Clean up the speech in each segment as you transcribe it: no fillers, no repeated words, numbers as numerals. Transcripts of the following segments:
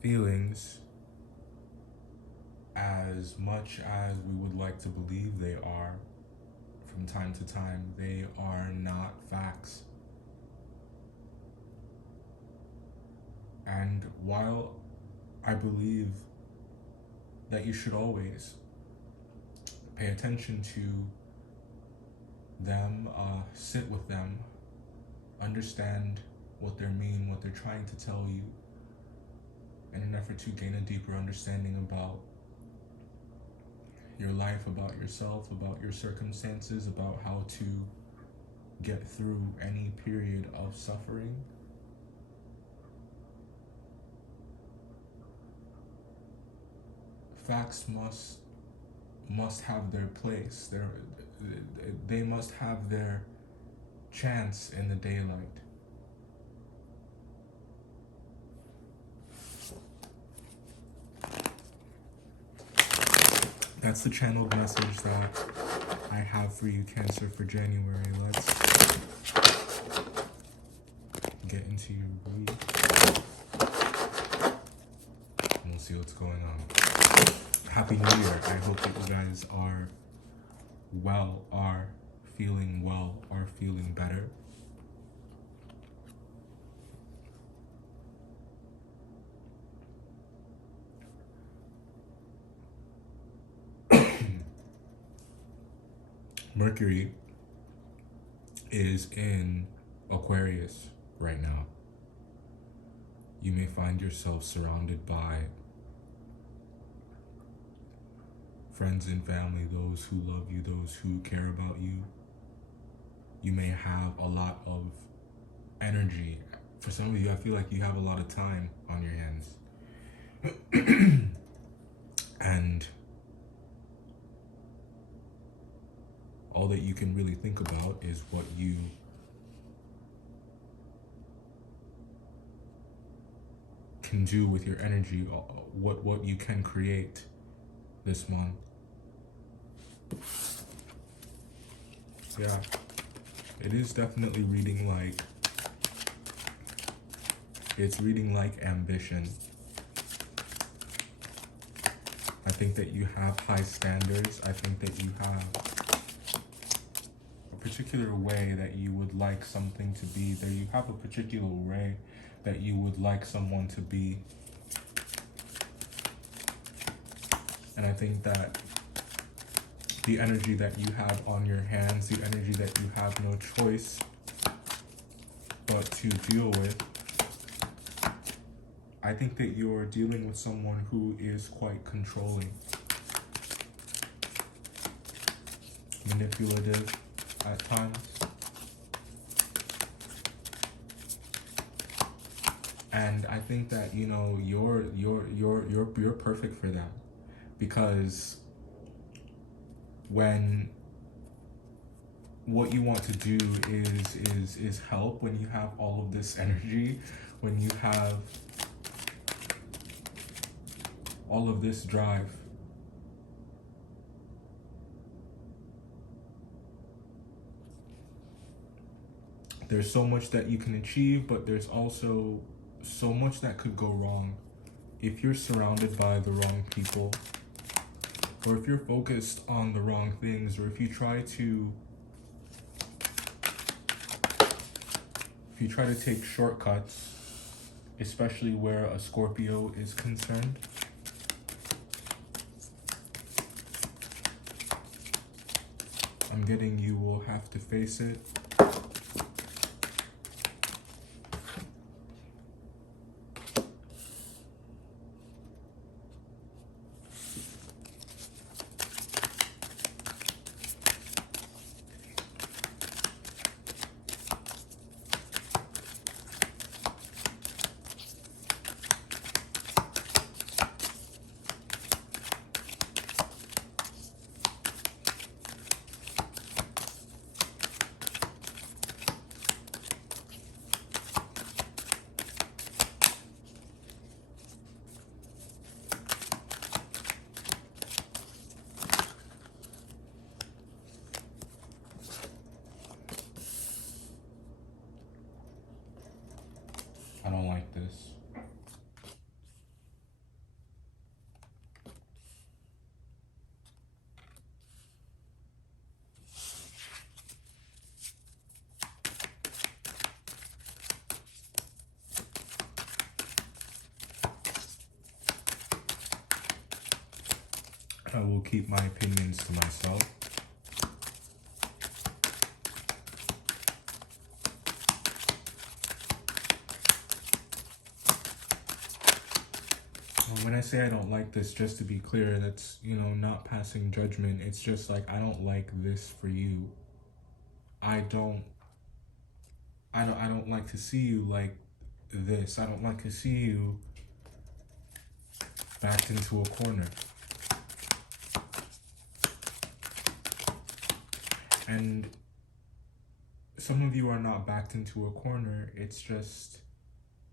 feelings as much as we would like to believe they are. From time to time, they are not facts. And while I believe that you should always pay attention to them, sit with them, understand what they mean, what they're trying to tell you, in an effort to gain a deeper understanding about your life, about yourself, about your circumstances, about how to get through any period of suffering. Facts must have their place. They must have their chance in the daylight. That's the channeled message that I have for you, Cancer, for January. Let's get into your read. And we'll see what's going on. Happy New Year. I hope that you guys are well, are feeling well, are feeling better. Mercury is in Aquarius right now. You may find yourself surrounded by friends and family, those who love you, those who care about you. You may have a lot of energy. For some of you, I feel like you have a lot of time on your hands. And all that you can really think about is what you can do with your energy, what you can create this month. Yeah, it is definitely reading like, it's reading like ambition. I think that you have high standards. I think that you have a particular way that you would like something to be. That you have a particular way that you would like someone to be. And I think that the energy that you have on your hands, the energy that you have no choice but to deal with, I think that you're dealing with someone who is quite controlling, manipulative at times. And I think that, you know, you're perfect for that, because when what you want to do is help, when you have all of this energy, when you have all of this drive, there's so much that you can achieve, but there's also so much that could go wrong if you're surrounded by the wrong people, or if you're focused on the wrong things, or if you try to take shortcuts, especially where a Scorpio is concerned. I'm getting you will have to face it. I will keep my opinions to myself. When I say I don't like this, just to be clear, that's, not passing judgment. It's just like, I don't like this for you. I don't like to see you like this. I don't like to see you backed into a corner. And some of you are not backed into a corner. It's just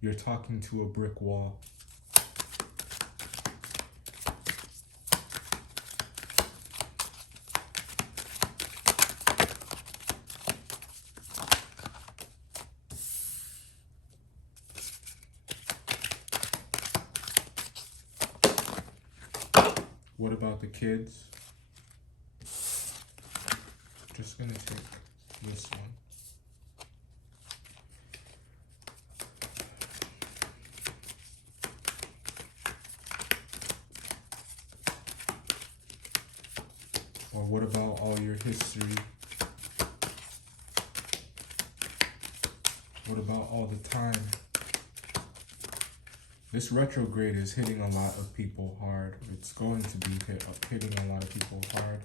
you're talking to a brick wall. What about the kids? Just gonna take this one. Or what about all your history? What about all the time? This retrograde is hitting a lot of people hard. It's going to be hitting a lot of people hard.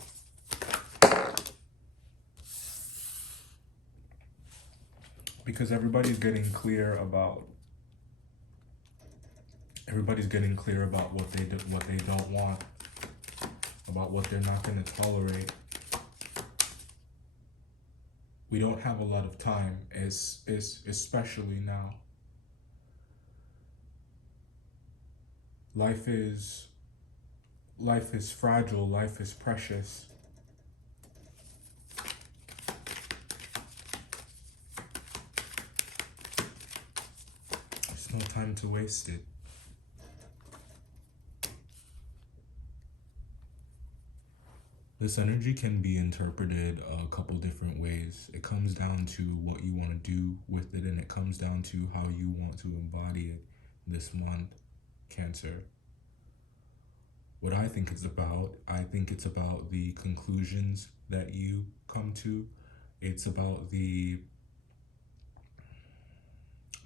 Because everybody's getting clear about what they don't want, about what they're not going to tolerate. We don't have a lot of time, especially now. Life is fragile, life is precious. There's no time to waste it. This energy can be interpreted a couple different ways. It comes down to what you want to do with it, and it comes down to how you want to embody it this month, Cancer. What I think it's about the conclusions that you come to. It's about the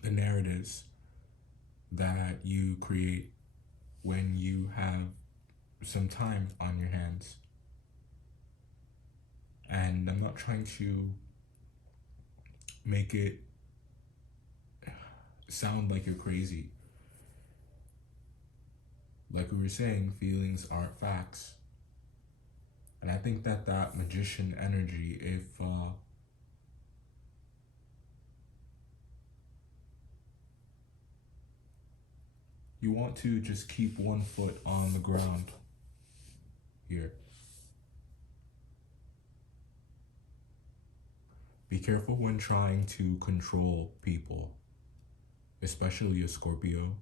narratives that you create when you have some time on your hands. And I'm not trying to make it sound like you're crazy. Like we were saying, feelings aren't facts. And I think that magician energy, if you want to just keep one foot on the ground here. Be careful when trying to control people, especially a Scorpio.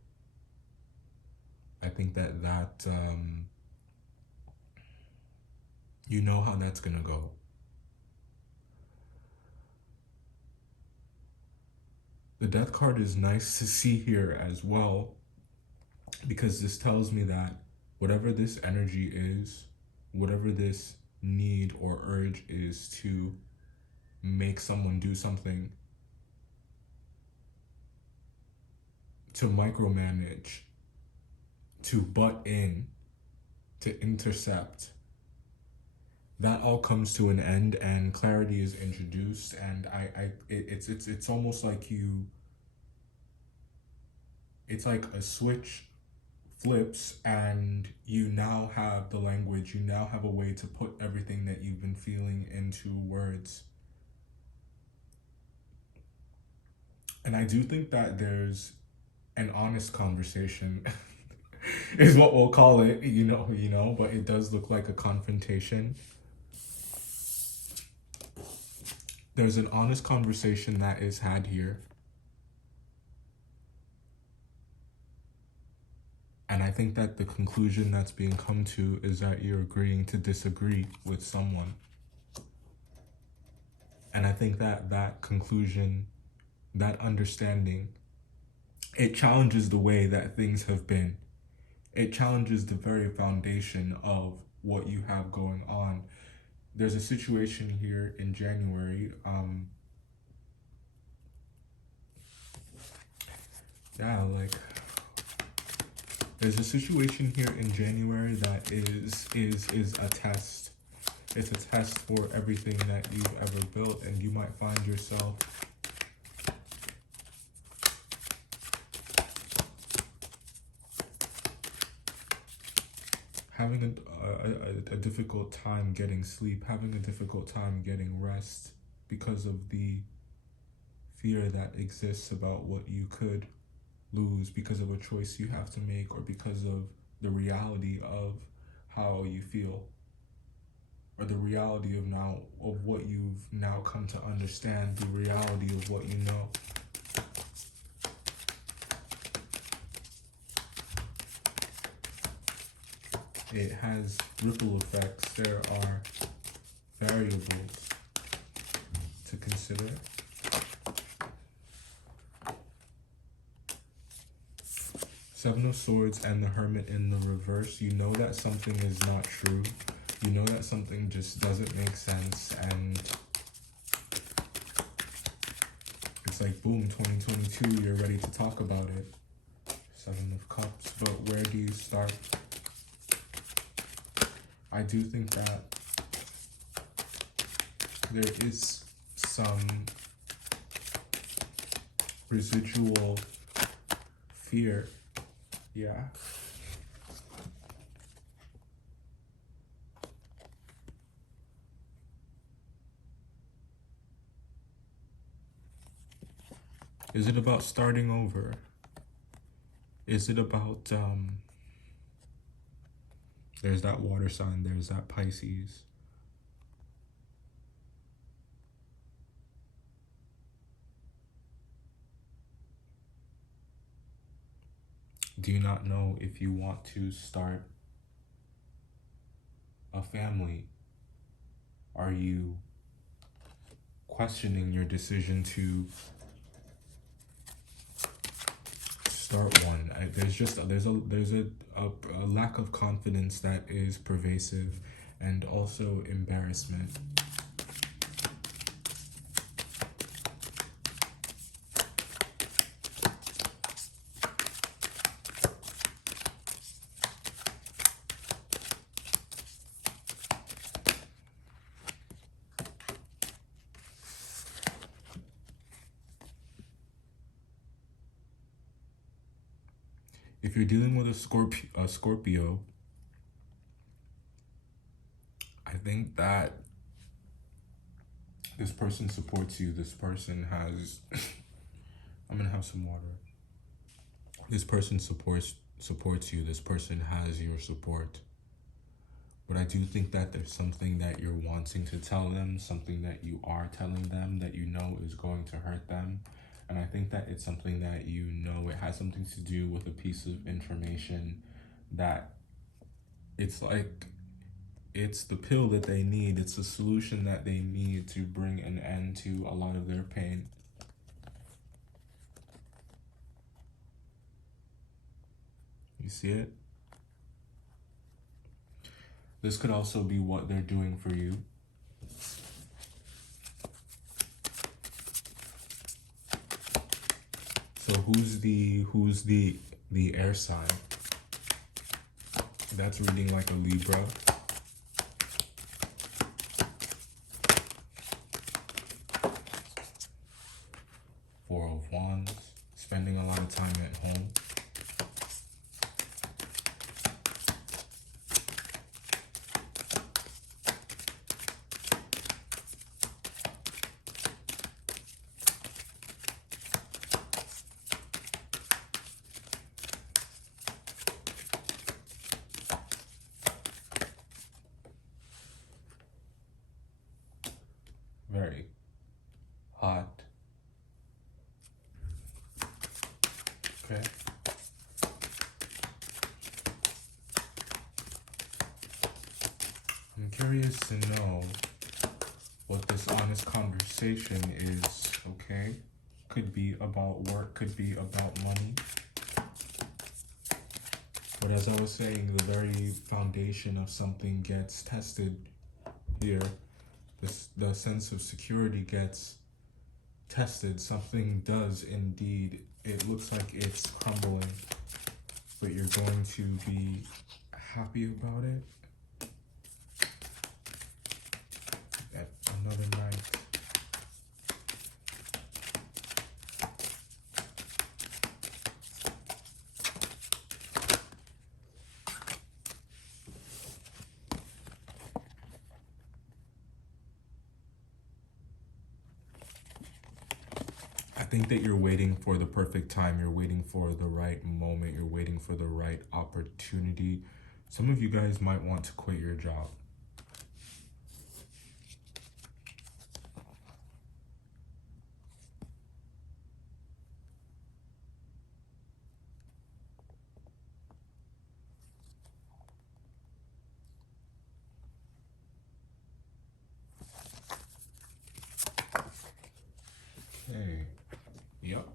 I think that you know how that's gonna go. The Death card is nice to see here as well, because this tells me that whatever this energy is, whatever this need or urge is to make someone do something, to micromanage, to butt in, to intercept, that all comes to an end and clarity is introduced. And it's almost like it's like a switch flips and you now have the language, you now have a way to put everything that you've been feeling into words. And I do think that there's an honest conversation is what we'll call it, but it does look like a confrontation. There's an honest conversation that is had here. And I think that the conclusion that's being come to is that you're agreeing to disagree with someone. And I think that conclusion, that understanding, it challenges the way that things have been. It challenges the very foundation of what you have going on. There's a situation here in January. There's a situation here in January that is a test. It's a test for everything that you've ever built, and you might find yourself having a difficult time getting sleep, having a difficult time getting rest because of the fear that exists about what you could lose because of a choice you have to make, or because of the reality of how you feel, or the reality of what you've now come to understand, the reality of what you know. It has ripple effects. There are variables to consider. Seven of Swords and the Hermit in the reverse. You know that something is not true. You know that something just doesn't make sense, and it's like, boom, 2022, you're ready to talk about it. Seven of Cups, but where do you start? I do think that there is some residual fear. Yeah. Is it about starting over? Is it about, there's that water sign, there's that Pisces. Do you not know if you want to start a family? Are you questioning your decision to start one? There's a lack of confidence that is pervasive, and also embarrassment. If you're dealing with a Scorpio, I think that this person supports you. This person has, I'm gonna have some water. This person supports you. This person has your support. But I do think that there's something that you're wanting to tell them, something that you are telling them that you know is going to hurt them. And I think that it's something that you know, it has something to do with a piece of information that it's like, it's the pill that they need. It's the solution that they need to bring an end to a lot of their pain. You see it? This could also be what they're doing for you. So who's the air sign? That's reading like a Libra. Four of Wands, spending a lot of time at home. Very hot. Okay. I'm curious to know what this honest conversation is, okay? Could be about work, could be about money. But as I was saying, the very foundation of something gets tested here. The sense of security gets tested. Something does indeed. It looks like it's crumbling, but you're going to be happy about it at another night. I think that you're waiting for the perfect time. You're waiting for the right moment. You're waiting for the right opportunity. Some of you guys might want to quit your job. Hey, yep.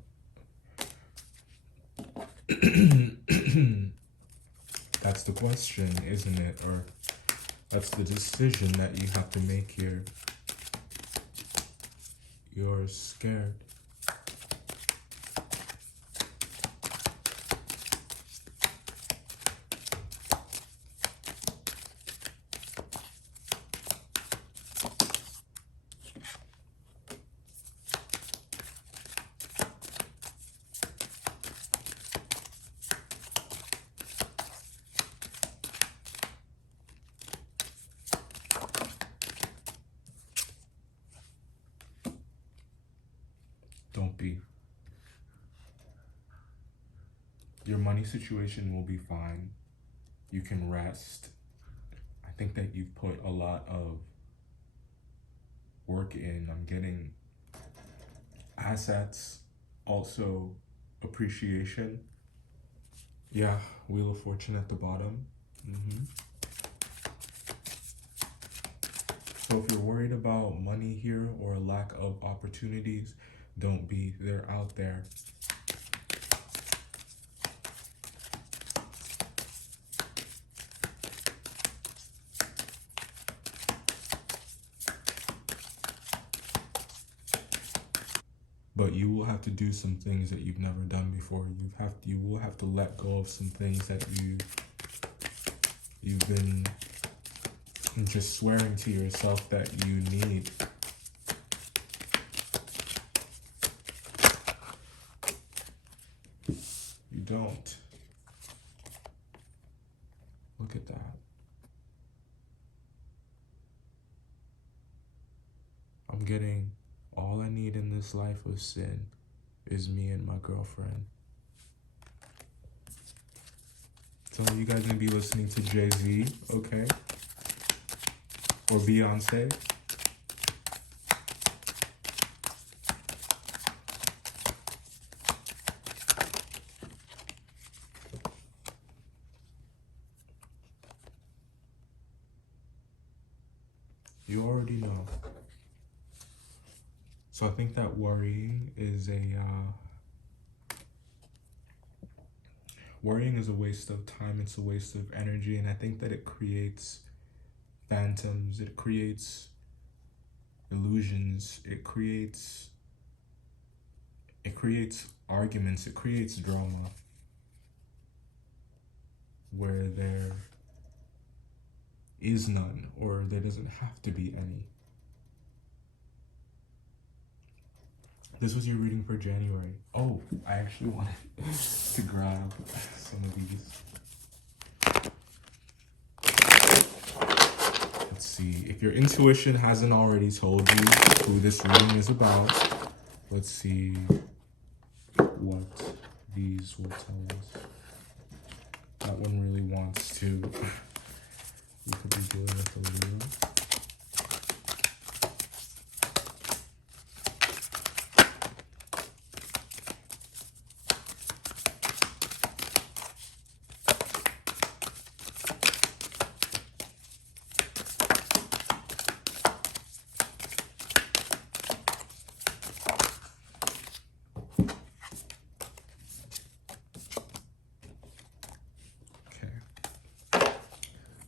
That's the question, isn't it? Or that's the decision that you have to make here. You're scared. Don't be. Your money situation will be fine. You can rest. I think that you've put a lot of work in. I'm getting assets, also appreciation. Yeah, Wheel of Fortune at the bottom. So if you're worried about money here or a lack of opportunities, don't be. They're out there. But you will have to do some things that you've never done before. You will have to let go of some things that you've been just swearing to yourself that you need. You don't. Look at that. I'm getting all I need in this life of sin is me and my girlfriend. So you guys gonna be listening to Jay-Z, okay? Or Beyonce. You already know. So I think that worrying is worrying is a waste of time. It's a waste of energy, and I think that it creates phantoms. It creates illusions. It creates arguments. It creates drama where there is none, or there doesn't have to be any. This was your reading for January. Oh, I actually wanted to grab some of these. Let's see. If your intuition hasn't already told you who this reading is about, let's see what these will tell us. That one really wants to. We could be dealing with a Leo.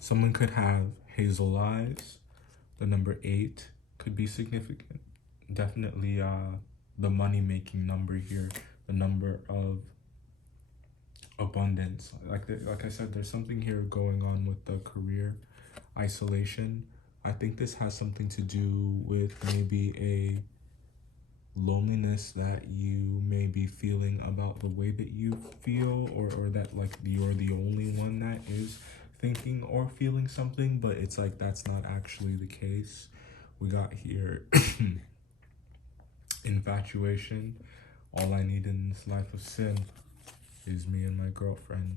Someone could have hazel eyes. The number 8 could be significant. Definitely the money making number here, the number of abundance. Like I said, there's something here going on with the career isolation. I think this has something to do with maybe a loneliness that you may be feeling about the way that you feel, or that like you're the only one that is thinking or feeling something, but it's like that's not actually the case. We got here infatuation. All I need in this life of sin is me and my girlfriend.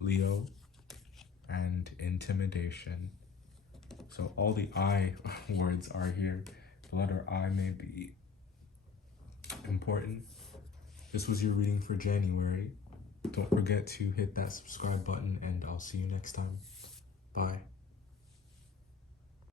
Leo. And intimidation. So all the I words are here. The letter I may be important. This was your reading for January. Don't forget to hit that subscribe button, and I'll see you next time. Bye.